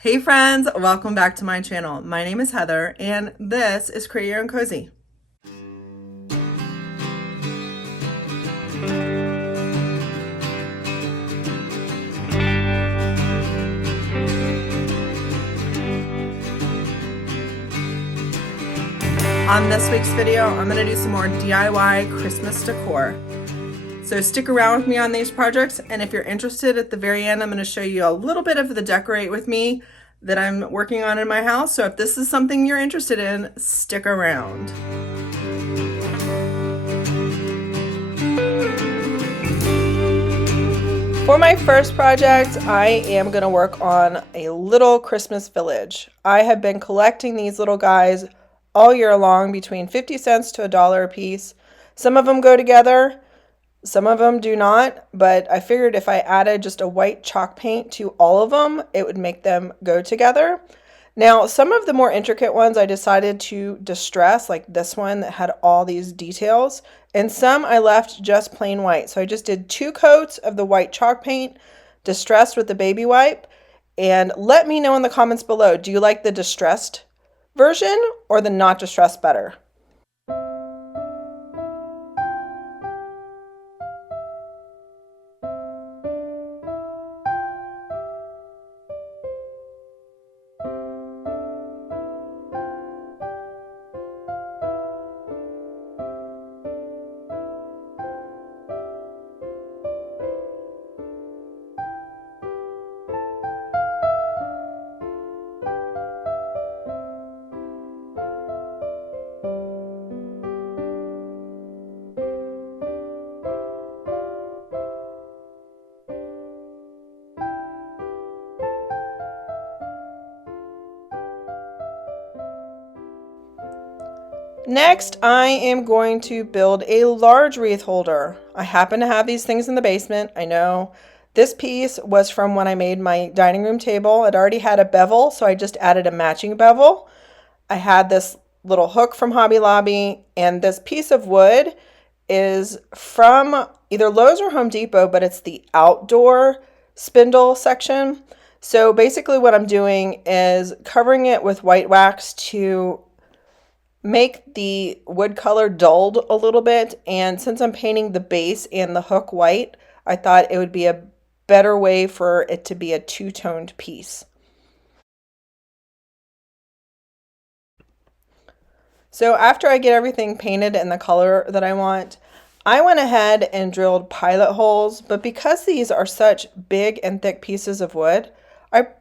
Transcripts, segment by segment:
Hey friends, welcome back to my channel. My name is Heather and this is Create Your Own Cozy. On this week's video, I'm going to do some more DIY Christmas decor. So stick around with me on these projects, and if you're interested, at the very end I'm going to show you a little bit of the decorate with me that I'm working on in my house. So if this is something you're interested in, stick around. For my first project, I am going to work on a little Christmas village. I have been collecting these little guys all year long, between 50 cents to $1 a piece. Some of them go together, some of them do not, but I figured if I added just a white chalk paint to all of them, it would make them go together. Now, some of the more intricate ones I decided to distress, like this one that had all these details, and some I left just plain white. So I just did 2 coats of the white chalk paint, distressed with the baby wipe, and let me know in the comments below, do you like the distressed version or the not distressed better? Next, I am going to build a large wreath holder. I happen to have these things in the basement. I know this piece was from when I made my dining room table. It already had a bevel, so I just added a matching bevel. I had this little hook from Hobby Lobby, and this piece of wood is from either Lowe's or Home Depot, but it's the outdoor spindle section. So basically what I'm doing is covering it with white wax to make the wood color dulled a little bit, and since I'm painting the base and the hook white, I thought it would be a better way for it to be a two-toned piece. So after I get everything painted in the color that I want, I went ahead and drilled pilot holes, but because these are such big and thick pieces of wood,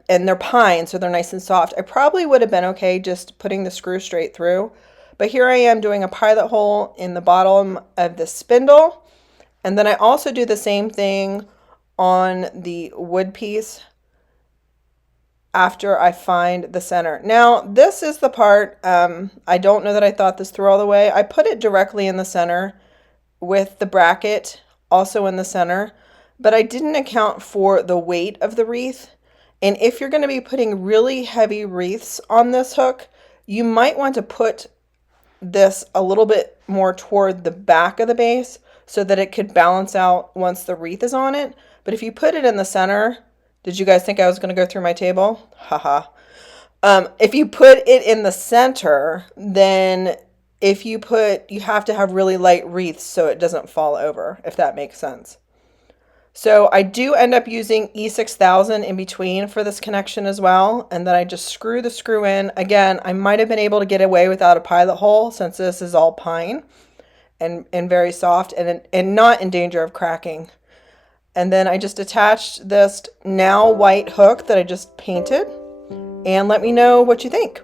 and they're pine, so they're nice and soft, I probably would have been okay just putting the screw straight through. But here I am doing a pilot hole in the bottom of the spindle. And then I also do the same thing on the wood piece after I find the center. Now, this is the part, I don't know that I thought this through all the way. I put it directly in the center with the bracket also in the center, but I didn't account for the weight of the wreath. And if you're going to be putting really heavy wreaths on this hook, you might want to put this a little bit more toward the back of the base so that it could balance out once the wreath is on it. But if you put it in the center, did you guys think I was going to go through my table? Haha. If you put it in the center, then you have to have really light wreaths so it doesn't fall over, if that makes sense. So I do end up using E6000 in between for this connection as well, and then I just screw the screw in. Again, I might have been able to get away without a pilot hole since this is all pine and very soft and not in danger of cracking. And then I just attached this now white hook that I just painted, and let me know what you think.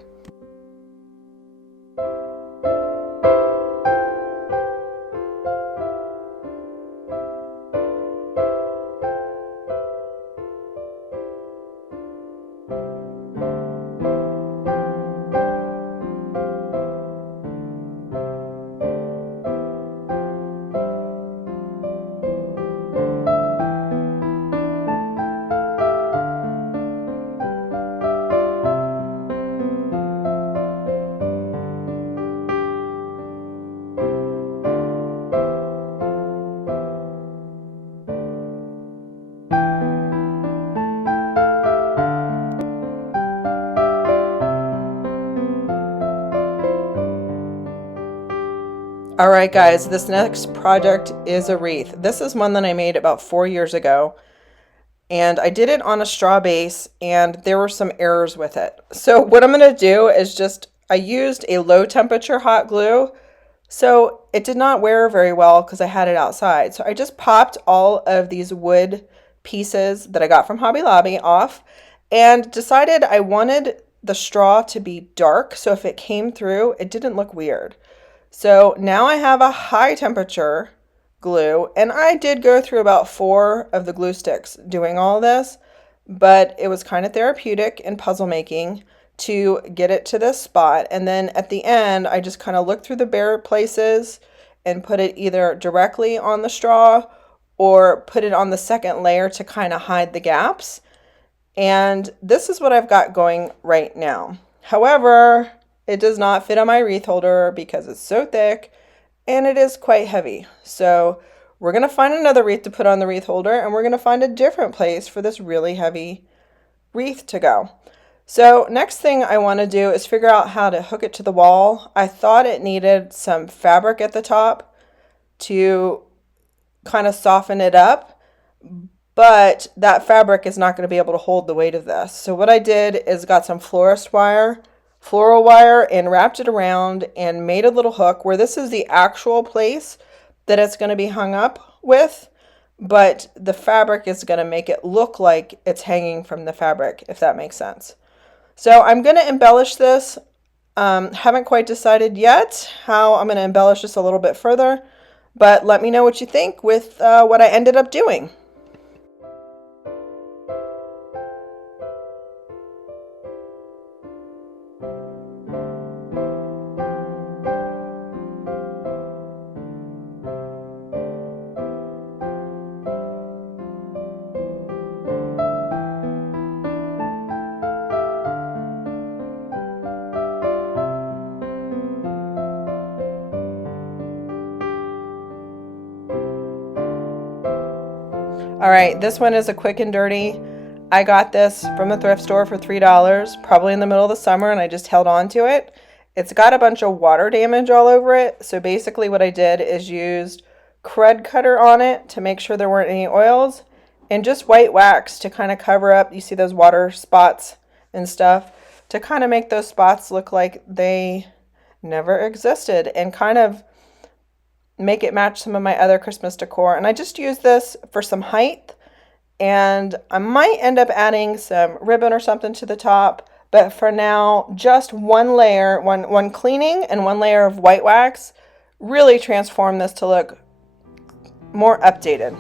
All right, guys, this next project is a wreath. This is one that I made about 4 years ago, and I did it on a straw base, and there were some errors with it. So what I'm going to do is I used a low temperature hot glue, so it did not wear very well because I had it outside. So I just popped all of these wood pieces that I got from Hobby Lobby off and decided I wanted the straw to be dark, so if it came through, it didn't look weird. So now I have a high temperature glue, and I did go through about 4 of the glue sticks doing all this, but it was kind of therapeutic and puzzle making to get it to this spot. And then at the end, I just kind of looked through the bare places and put it either directly on the straw or put it on the second layer to kind of hide the gaps. And this is what I've got going right now. However, it does not fit on my wreath holder because it's so thick and it is quite heavy. So we're going to find another wreath to put on the wreath holder, and we're going to find a different place for this really heavy wreath to go. So next thing I want to do is figure out how to hook it to the wall. I thought it needed some fabric at the top to kind of soften it up, but that fabric is not going to be able to hold the weight of this. So what I did is got some floral wire, and wrapped it around and made a little hook where this is the actual place that it's going to be hung up with, but the fabric is going to make it look like it's hanging from the fabric, if that makes sense. So I'm going to embellish this. Haven't quite decided yet how I'm going to embellish this a little bit further, but let me know what you think with what I ended up doing. All right, this one is a quick and dirty. I got this from the thrift store for $3, probably in the middle of the summer, and I just held on to it. It's got a bunch of water damage all over it, so basically what I did is used Crud Cutter on it to make sure there weren't any oils, and just white wax to kind of cover up, you see those water spots and stuff, to kind of make those spots look like they never existed, and kind of make it match some of my other Christmas decor. And I just use this for some height, and I might end up adding some ribbon or something to the top, but for now, just one layer, one cleaning and one layer of white wax really transform this to look more updated.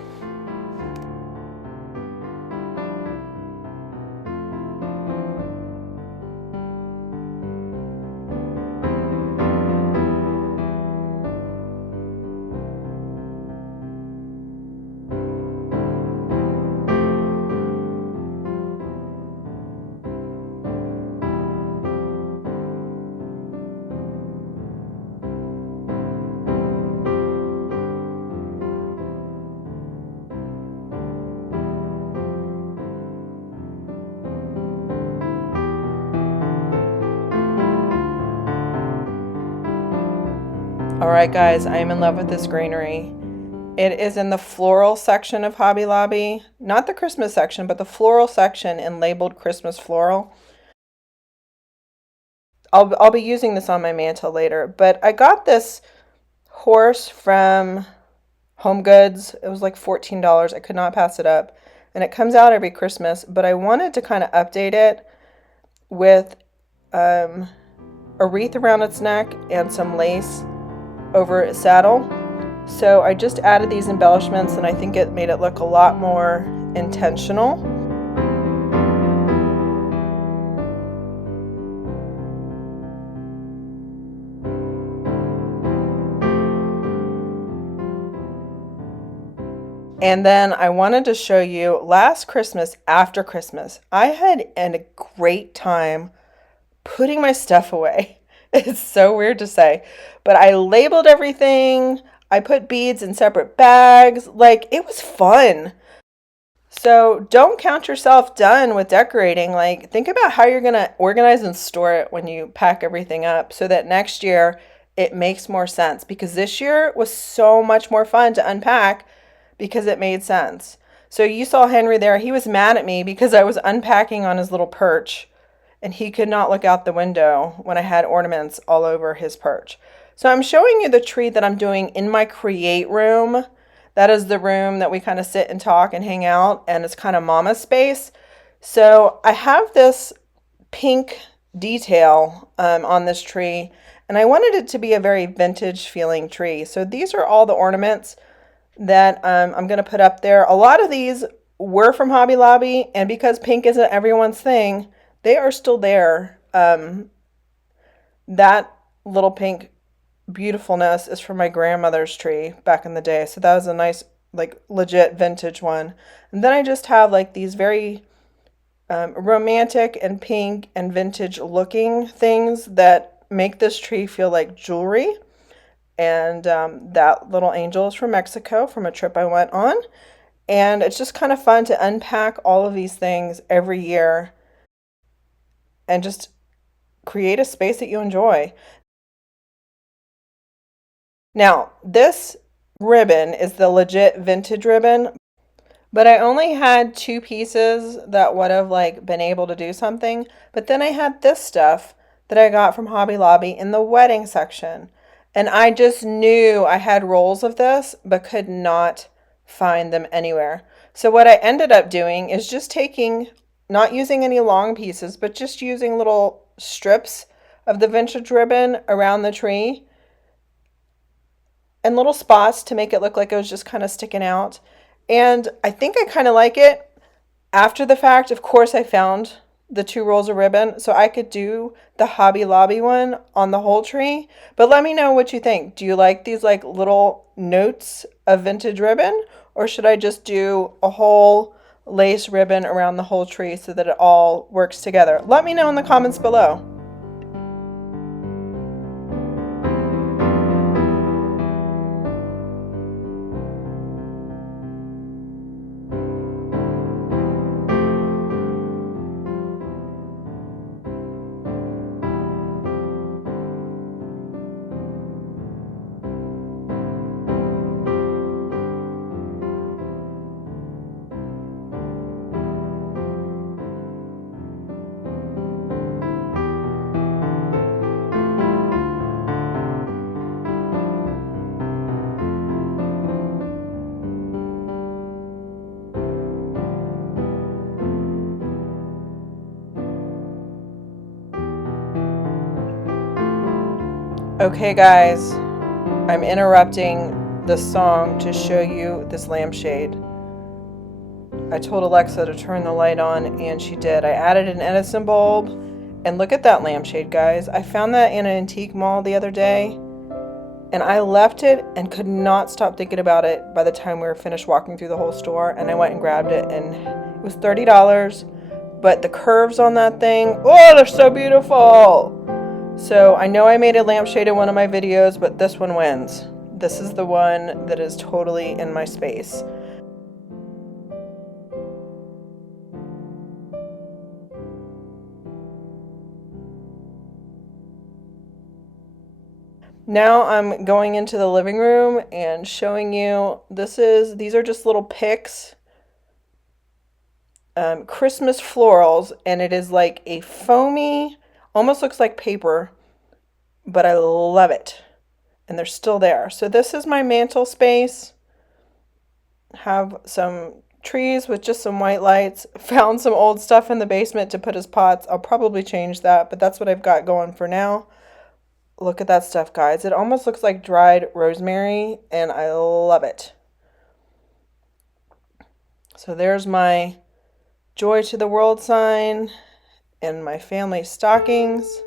All right, guys, I am in love with this greenery. It is in the floral section of Hobby Lobby, not the Christmas section, but the floral section, and labeled Christmas floral. I'll be using this on my mantle later, but I got this horse from Home Goods. It was like $14. I could not pass it up, and it comes out every Christmas, but I wanted to kind of update it with a wreath around its neck and some lace over its saddle. So I just added these embellishments, and I think it made it look a lot more intentional. And then I wanted to show you last Christmas, after Christmas, I had a great time putting my stuff away. It's so weird to say, but I labeled everything. I put beads in separate bags. Like, it was fun. So don't count yourself done with decorating. Like, think about how you're going to organize and store it when you pack everything up so that next year it makes more sense, because this year was so much more fun to unpack because it made sense. So you saw Henry there. He was mad at me because I was unpacking on his little perch and he could not look out the window when I had ornaments all over his perch. So I'm showing you the tree that I'm doing in my create room. That is the room that we kind of sit and talk and hang out, and it's kind of mama's space. So I have this pink detail on this tree, and I wanted it to be a very vintage feeling tree. So these are all the ornaments that I'm going to put up there. A lot of these were from Hobby Lobby, and because pink isn't everyone's thing, they are still there. That little pink beautifulness is from my grandmother's tree back in the day. So that was a nice, like, legit vintage one. And then I just have like these very romantic and pink and vintage looking things that make this tree feel like jewelry. And that little angel is from Mexico from a trip I went on. And it's just kind of fun to unpack all of these things every year and just create a space that you enjoy. Now, this ribbon is the legit vintage ribbon, but I only had 2 pieces that would have like been able to do something. But then I had this stuff that I got from Hobby Lobby in the wedding section. And I just knew I had rolls of this, but could not find them anywhere. So what I ended up doing is just taking, not using any long pieces, but just using little strips of the vintage ribbon around the tree and little spots to make it look like it was just kind of sticking out. And I think I kind of like it. After the fact, of course, I found the 2 rolls of ribbon, so I could do the Hobby Lobby one on the whole tree. But let me know what you think. Do you like these like little notes of vintage ribbon, or should I just do a whole lace ribbon around the whole tree so that it all works together? Let me know in the comments below. Okay, guys, I'm interrupting the song to show you this lampshade. I told Alexa to turn the light on, and she did. I added an Edison bulb, and look at that lampshade, guys. I found that in an antique mall the other day, and I left it and could not stop thinking about it by the time we were finished walking through the whole store, and I went and grabbed it, and it was $30, but the curves on that thing, oh, they're so beautiful. So I know I made a lampshade in one of my videos, but this one wins. This is the one that is totally in my space. Now I'm going into the living room and showing you, these are just little picks, Christmas florals, and it is like a foamy, almost looks like paper, but I love it. And they're still there. So this is my mantle space. Have some trees with just some white lights. Found some old stuff in the basement to put as pots. I'll probably change that, but that's what I've got going for now. Look at that stuff, guys. It almost looks like dried rosemary, and I love it. So there's my Joy to the World sign and my family stockings.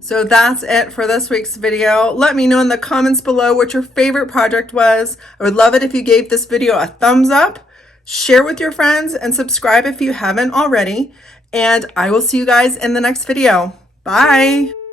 So that's it for this week's video. Let me know in the comments below what your favorite project was. I would love it if you gave this video a thumbs up, share with your friends, and subscribe if you haven't already. And I will see you guys in the next video. Bye.